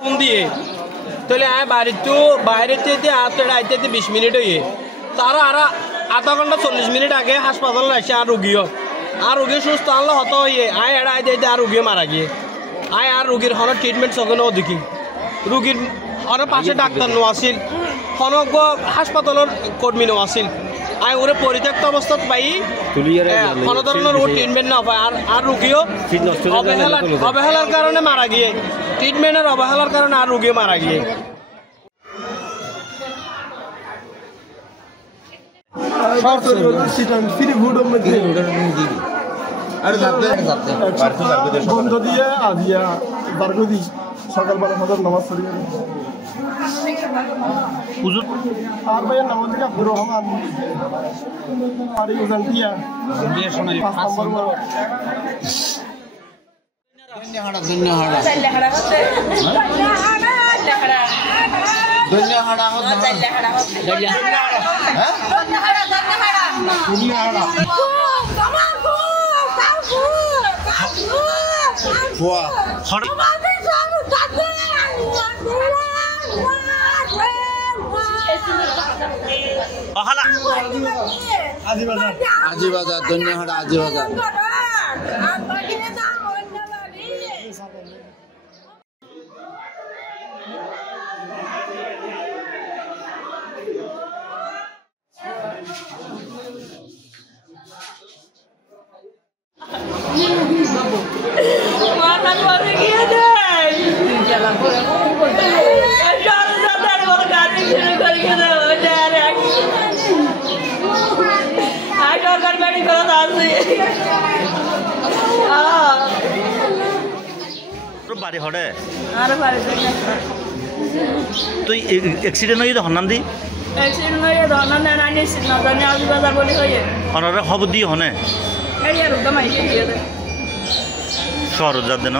phone দিয়ে তাহলে বাইরে আইতে 20 মিনিট হয়ে তারা আর আধা ঘন্টা 40 মিনিট আগে হাসপাতালে আসে আর রুগী সুস্থ আনলে হতো হয়ে আয় দিতে আর রুগী মারা গিয়ে আর রুগীর হন ট্রিটমেন্ট সগনো দেখি রুগীর হন পাশে ডাক্তার নো আসিল হনক হাসপাতালের কর্মী নো আসিল ওরে পরিত্যক্ত অবস্থাত পাই কোনো ধরনের ও ট্রিটমেন্ট না পায় আর রুগীও অবহেলার কারণে মারা গিয়ে ট্রিটমেন্টের অবহেলার কারণে আর রুগী মারা গিয়ে বন্ধ দিয়ে আজিয়া বারগো দি সকালবেলা সদর নামাজ পড়িয়ে হুজুর আর ভাইয়ের নাম হচ্ছে আব্দুর রহমান বাড়ি উজানটিয়া আজিবাজার দন্যাহাড়া আজিবাজার বাড়ি হড়ে তুই এক্সিডেন্ট হয়ে হন্নান দি অনারে খবর দিয়ে হনে শহর যার দেন